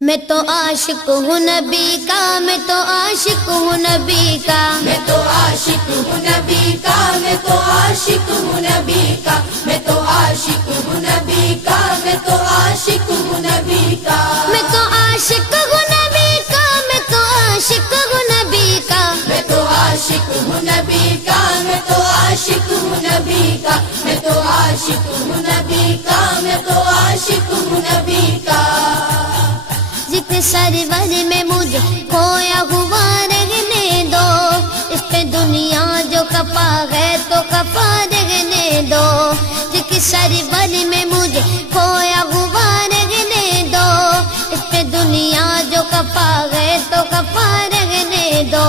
میں تو عاشق ہوں نبی کا، میں تو عاشق ہوں نبی کا، میں تو عاشق ہوں نبی کا، میں تو عاشق ہوں نبی کا، میں تو عاشق ہوں نبی کا، میں تو عاشق ہوں نبی کا، میں تو عاشق ہوں نبی کا، میں تو عاشق ہوں نبی کا، میں تو عاشق ہوں نبی کا، میں تو عاشق ہوں نبی کا، میں تو عاشق ہوں نبی کا، میں تو عاشق ہوں نبی کا، ذکر سرور میں مجھے کھویا ہوا رہنے دو، اس پہ دنیا جو کفا ہے تو کفا رہنے دو، ذکر سرور میں مجھے کھویا ہوا رہنے دو، اس پہ دنیا جو کفا ہے تو کفا رہنے دو،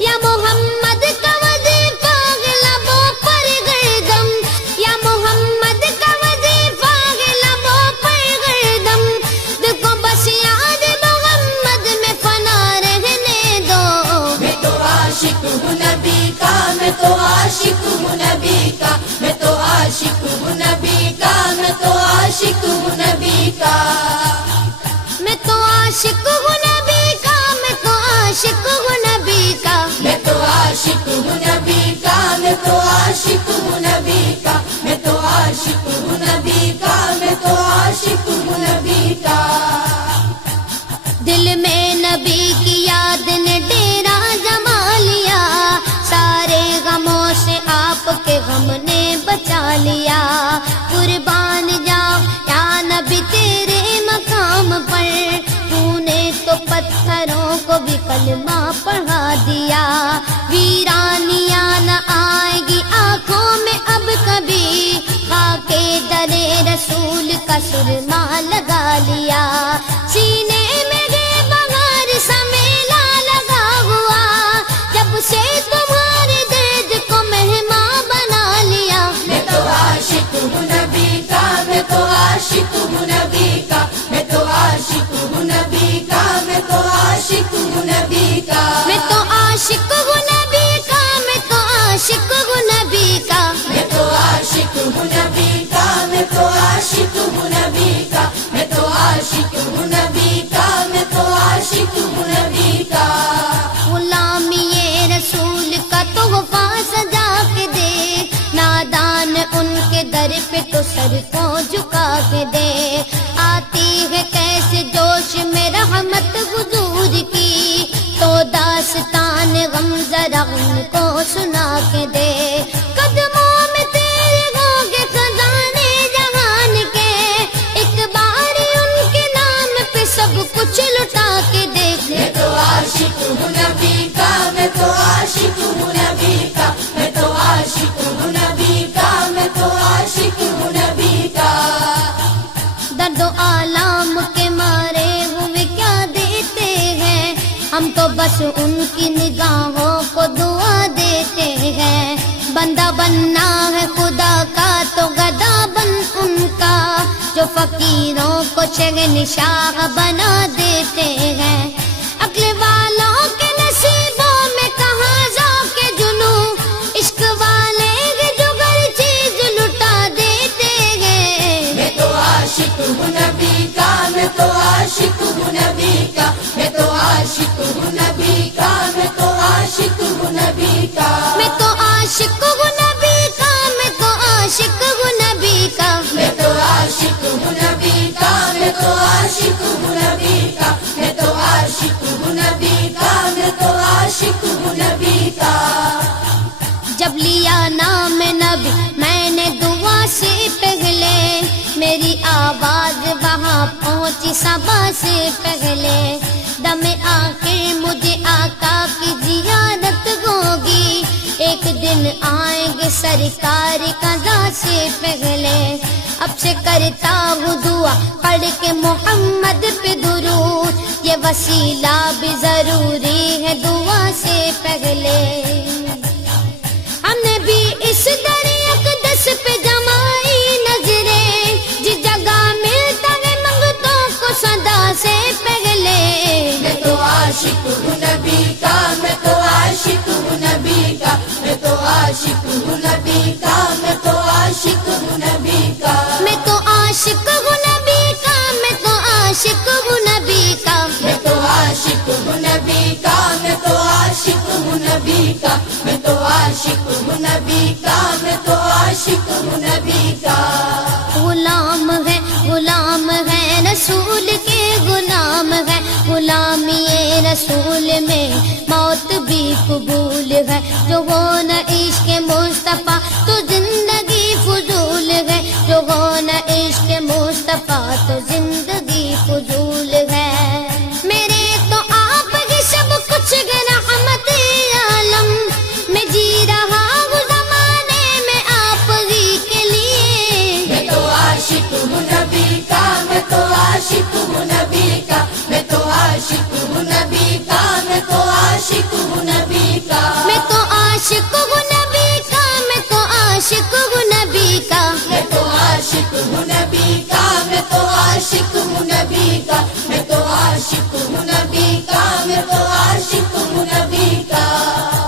یا محمد کا وظیفہ ہے لبوں پر گردم، یا محمد کا وظیفہ ہے لبوں پر گردم، دیکھو بس یاد محمد میں فنا رہنے دو، میں تو عاشق ہوں نبی کا، میں تو عاشق ہوں نبی کا، میں تو عاشق ہوں نبی کا، میں تو عاشق ہوں نبی کا، میں تو عاشق ہوں نبی کا، میں تو عاشق ہوں نبی کا، میں تو عاشق ہوں نبی کا، میں تو عاشق ہوں نبی کا، میں تو عاشق ہوں نبی کا، میں تو عاشق ہوں نبی کا، دل میں نبی کی یاد نے ڈیرا جما لیا، سارے غموں سے آپ کے غم نے بچا لیا، قربان جاؤ یا نبی تیرے مقام پر، تو نے تو پتھروں کو بھی کلمہ پڑھا دیا، ویرانیاں نہ آئے گی آنکھوں میں اب کبھی، خاک درے رسول کا سرما لگا لیا، سینے میں گے بغار سا میلہ لگا ہوا، جب سے تمہارے درد کو مہمان بنا لیا، میں تو عاشق ہوں نبی کا، میں تو عاشق ہوں نبی کا، میں تو عاشق ہوں نبی کا، میں تو عاشق ہوں نبی کا، میں تو عاشق ہوں نبی کا، میں تو عاشق ہوں نبی کا، میں تو عاشق ہوں نبی کا، میں تو عاشق ہوں نبی کا، میں تو عاشق ہوں نبی کا، میں تو عاشق ہوں نبی کا، غلامی رسول کا تحفہ سجا کے دے، نادان ان کے در پہ تو سر کو جھکا کے دے، آتی ہے کیسے جوش میں رحمت حضور کی، تو داستان غم ذرا ان کو سنا کے دے، قدموں میں تیرے ہوں گے خزانے جہان کے، ایک بار ان کے نام پہ سب کچھ لٹا کے دیکھ، میں تو عاشق ہوں نبی کا، میں تو عاشق ہوں نبی کا، میں تو عاشق ہوں نبی کا، میں تو عاشق ہوں نبی کا، درد و آلام کے مارے ہوئے کیا دیتے ہیں، ہم تو بس ان کی نگاہوں کو دعا دیتے ہیں، بندہ بننا ہے خدا کا تو گدا بن ان کا، جو فقیروں کو شہنشاہ بنا دیتے ہیں، عقل والوں کے نصیبوں میں کہاں ذوق جنو، عشق والے جو ہر چیز لٹا دیتے ہیں، میں تو عاشق ہوں نبی کا، میں تو عاشق ہوں نبی کا، میں تو عاشق ہوں نبی کا، میں تو عاشق ہوں نبی کا، میں تو عاشق ہوں نبی کا، میں تو عاشق ہوں نبی کا، میں تو عاشق ہوں نبی کا، میں تو عاشق ہوں نبی کا، میں تو عاشق ہوں نبی کا، میں تو عاشق ہوں نبی کا، جب لیا نام نبی میں نے دعا سے پہلے، میری آواز وہاں پہنچی صبا سے پہلے، دم آخر مجھے آقا کی زیارت ہوگی، ایک دن آئیں گے سرکار قضا سے پہلے، اب سے کرتا ہوں دعا پڑھ کے محمد پہ درود، یہ وسیلہ بھی ضروری ہے دعا سے پہلے، ہم نے بھی اس در اقدس پہ جمائی نظریں، جس جگہ ملتا ہے منگتوں کو صدا سے پہلے، میں تو عاشق ہوں نبی کا، میں تو عاشق ہوں نبی کا، میں تو عاشق ہوں نبی کا، میں تو عاشق ہوں نبی کا، میں تو عاشق ہوں نبی کا، میں تو عاشق عاشق ہوں نبی کا، میں تو عاشق ہوں نبی کا۔ غلام ہے رسول کے غلام ہے، غلامی رسول میں موت بھی قبول ہے، جو ہو نہ عشق مصطفیٰ تو زندگی فضول ہے، جو ہو نہ عشق مصطفیٰ تو زندگی فضول ہے۔ میرے تو آپ ہی سب کچھ ہے رحمت عالم، میں جی رہا ہوں زمانے میں آپ ہی کے لیے۔ میں تو عاشق ہوں نبی کا، میں تو عاشق ہوں نبی کا، میں تو عاشق ہوں نبی کا، میں تو عاشق ہوں نبی کا۔ میں تو عاشق ہوں نبی کا، میں تو عاشق ہوں نبی کا۔ میں تو عاشق ہوں نبی کا، میں تو عاشق ہوں نبی کا، میں تو عاشق ہوں نبی کا، میں تو عاشق ہوں نبی کا۔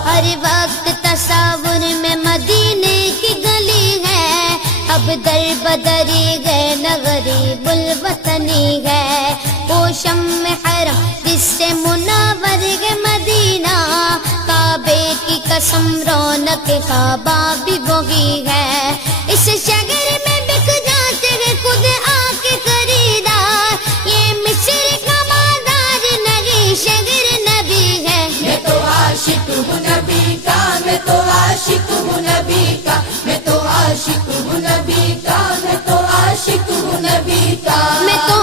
ہر وقت تصور میں مدینے کی گلی ہے، اب در بدری گئے نہ غریب الوطنی ہے، وہ شمع حرم جس سے منور ہے مدینہ، کعبے کی قسم رونق کعبہ بھی وہی ہے، اس شہر میں بک جاتے ہیں خود آ کے خریدار، یہ مصر کا بازار نہیں شہر نبی ہے۔ میں تو عاشق ہوں نبی کا، میں تو عاشق ہوں نبی کا، میں تو عاشق ہوں نبی کا، میں تو عاشق ہوں نبی کا۔ میں تو